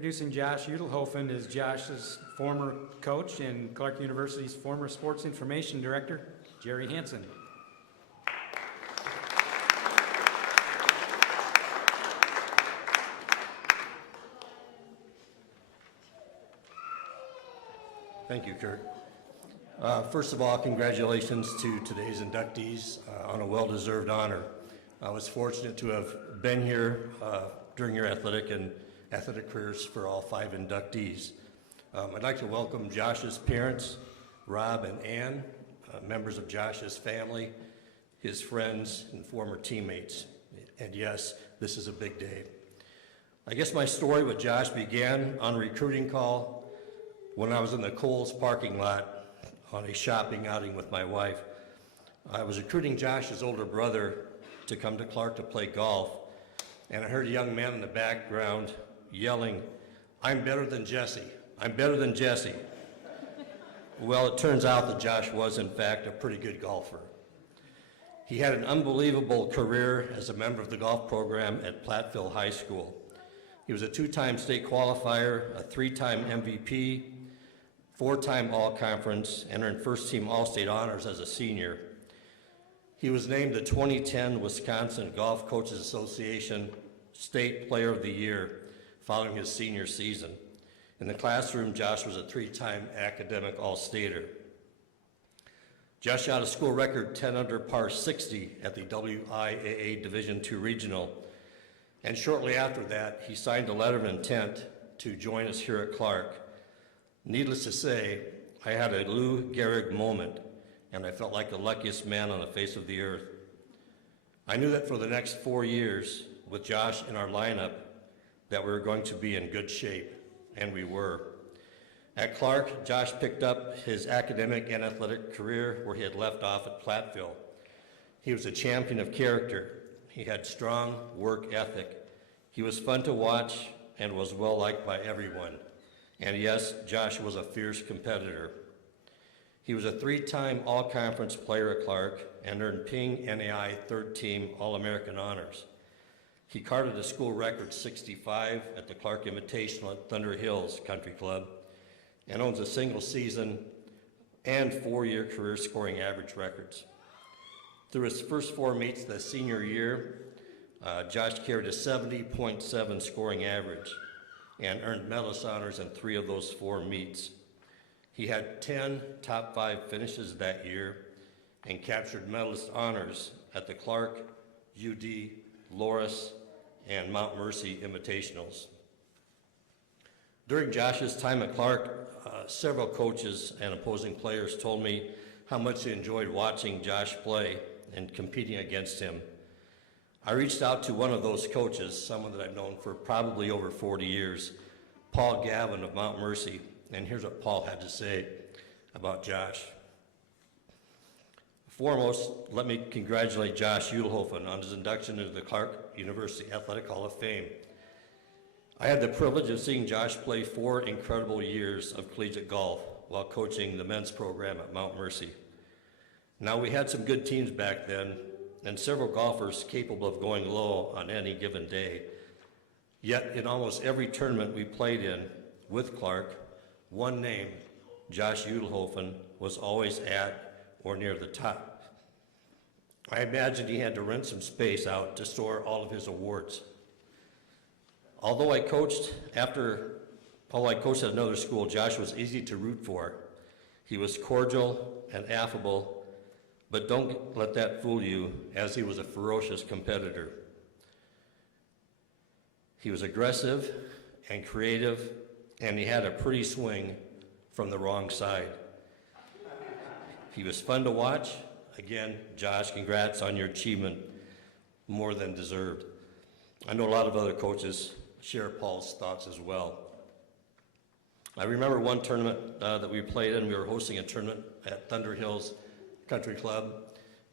Introducing Josh Udelhofen is Josh's former coach and Clarke University's former sports information director, Jerry Hanson. Thank you, Kurt. First of all, congratulations to today's inductees on a well-deserved honor. I was fortunate to have been here during your athletic careers for all 5 inductees. I'd like to welcome Josh's parents, Rob and Ann, members of Josh's family, his friends, and former teammates. And yes, this is a big day. I guess my story with Josh began on a recruiting call when I was in the Kohl's parking lot on a shopping outing with my wife. I was recruiting Josh's older brother to come to Clarke to play golf, and I heard a young man in the background yelling, "I'm better than Jesse, I'm better than Jesse." Well, it turns out that Josh was, in fact, a pretty good golfer. He had an unbelievable career as a member of the golf program at Platteville High School. He was a 2-time state qualifier, a 3-time MVP, 4-time All-Conference, and earned first-team All-State honors as a senior. He was named the 2010 Wisconsin Golf Coaches Association State Player of the Year following his senior season. In the classroom, Josh was a 3-time academic All-Stater. Josh shot a school record 10 under par 60 at the WIAA Division II Regional, and shortly after that, he signed a letter of intent to join us here at Clarke. Needless to say, I had a Lou Gehrig moment, and I felt like the luckiest man on the face of the earth. I knew that for the next 4 years, with Josh in our lineup, that we were going to be in good shape, and we were. At Clarke, Josh picked up his academic and athletic career where he had left off at Platteville. He was a champion of character. He had strong work ethic. He was fun to watch and was well liked by everyone. And yes, Josh was a fierce competitor. He was a 3-time All-Conference player at Clarke and earned Ping NAI 3rd Team All-American honors. He carded a school record 65 at the Clarke Invitational at Thunder Hills Country Club and owns a single season and 4-year career scoring average records. Through his first 4 meets the senior year, Josh carried a 70.7 scoring average and earned medalist honors in 3 of those 4 meets. He had 10 top 5 finishes that year and captured medalist honors at the Clarke, UD, Loras, and Mount Mercy Invitationals. During Josh's time at Clarke, several coaches and opposing players told me how much they enjoyed watching Josh play and competing against him. I reached out to one of those coaches, someone that I've known for probably over 40 years, Paul Gavin of Mount Mercy, and here's what Paul had to say about Josh. Foremost, let me congratulate Josh Udelhofen on his induction into the Clarke University Athletic Hall of Fame. I had the privilege of seeing Josh play 4 incredible years of collegiate golf while coaching the men's program at Mount Mercy. Now, we had some good teams back then, and several golfers capable of going low on any given day. Yet, in almost every tournament we played in with Clarke, one name, Josh Udelhofen, was always at or near the top. I imagined he had to rent some space out to store all of his awards. Although I coached at another school, Josh was easy to root for. He was cordial and affable, but don't let that fool you, as he was a ferocious competitor. He was aggressive and creative, and he had a pretty swing from the wrong side. He was fun to watch. Again, Josh, congrats on your achievement, more than deserved. I know a lot of other coaches share Paul's thoughts as well. I remember one tournament that we played in. We were hosting a tournament at Thunder Hills Country Club,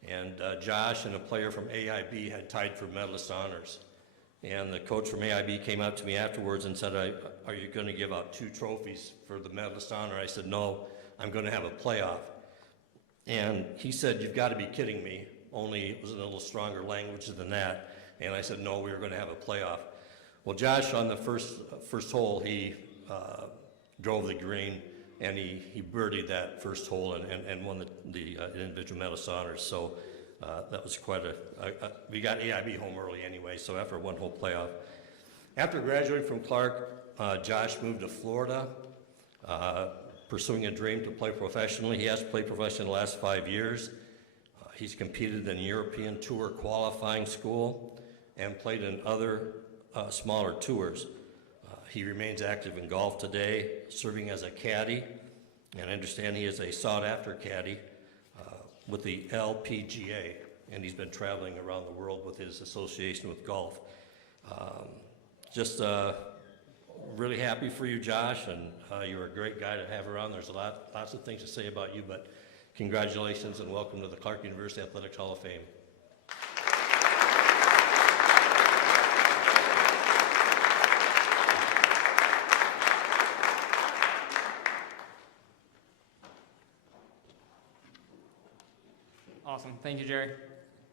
and Josh and a player from AIB had tied for medalist honors. And the coach from AIB came up to me afterwards and said, "Are you going to give out 2 trophies for the medalist honor?" I said, "No, I'm going to have a playoff." And he said, "You've got to be kidding me." Only it was in a little stronger language than that. And I said, "No, we were going to have a playoff." Well, Josh, on the first hole, he drove the green, and he birdied that first hole and won the individual medalist honors. So that was quite we got AIB home early anyway, so after a one-hole playoff. After graduating from Clarke, Josh moved to Florida, pursuing a dream to play professionally. He has played professionally the last 5 years. He's competed in European Tour qualifying school and played in other smaller tours. He remains active in golf today, serving as a caddy, and I understand he is a sought-after caddy with the LPGA, and he's been traveling around the world with his association with golf. Just really happy for you, Josh, and you're a great guy to have around. There's lots of things to say about you, but congratulations and welcome to the Clarke University Athletics Hall of Fame. Awesome. Thank you, Jerry.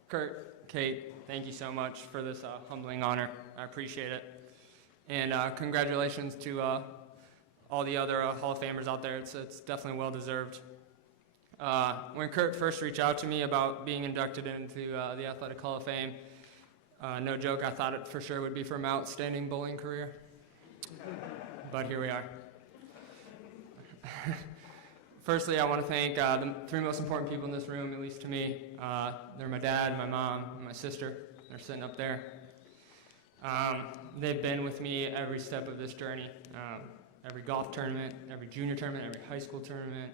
Kurt, Kate, thank you so much for this humbling honor. I appreciate it. And congratulations to all the other Hall of Famers out there. It's definitely well-deserved. When Kurt first reached out to me about being inducted into the Athletic Hall of Fame, no joke, I thought it for sure would be for my outstanding bowling career. But here we are. Firstly, I want to thank the three most important people in this room, at least to me. They're my dad, my mom, and my sister. They're sitting up there. They've been with me every step of this journey. Every golf tournament, every junior tournament, every high school tournament,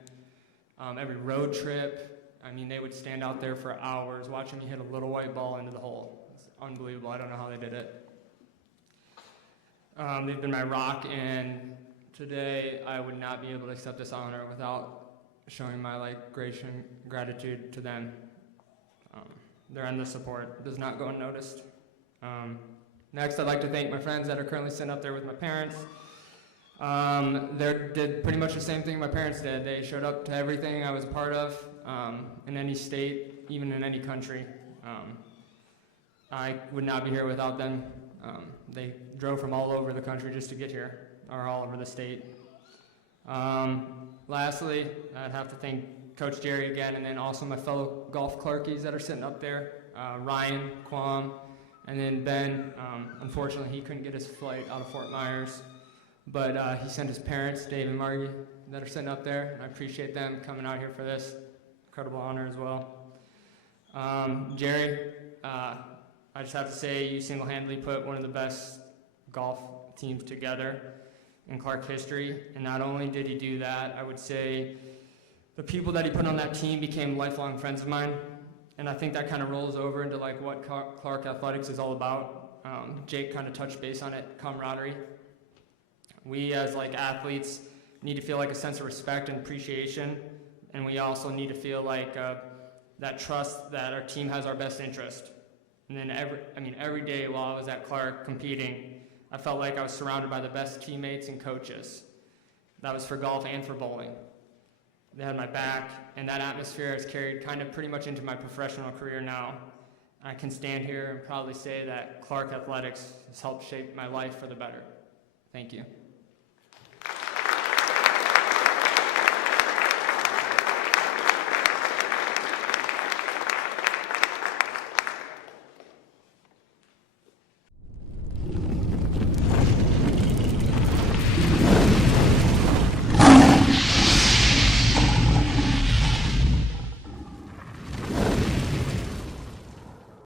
every road trip. I mean, they would stand out there for hours watching me hit a little white ball into the hole. It's unbelievable. I don't know how they did it. They've been my rock, and today I would not be able to accept this honor without showing my gratitude to them. Their endless support does not go unnoticed. Next, I'd like to thank my friends that are currently sitting up there with my parents. They did pretty much the same thing my parents did. They showed up to everything I was a part of, in any state, even in any country. I would not be here without them. They drove from all over the country just to get here, or all over the state. Lastly, I'd have to thank Coach Jerry again, and then also my fellow golf Clarkies that are sitting up there, Ryan, Quam, and then Ben. Unfortunately, he couldn't get his flight out of Fort Myers, but he sent his parents, Dave and Margie, that are sitting up there, and I appreciate them coming out here for this incredible honor as well. Jerry, I just have to say you single-handedly put one of the best golf teams together in Clarke history, and not only did he do that, I would say the people that he put on that team became lifelong friends of mine, and I think that kind of rolls over into what Clarke Athletics is all about. Jake kind of touched base on it, camaraderie. We as athletes need to feel a sense of respect and appreciation, and we also need to feel that trust that our team has our best interest. And then every day while I was at Clarke competing, I felt like I was surrounded by the best teammates and coaches. That was for golf and for bowling. They had my back, and that atmosphere has carried kind of pretty much into my professional career now. I can stand here and proudly say that Clarke Athletics has helped shape my life for the better. Thank you.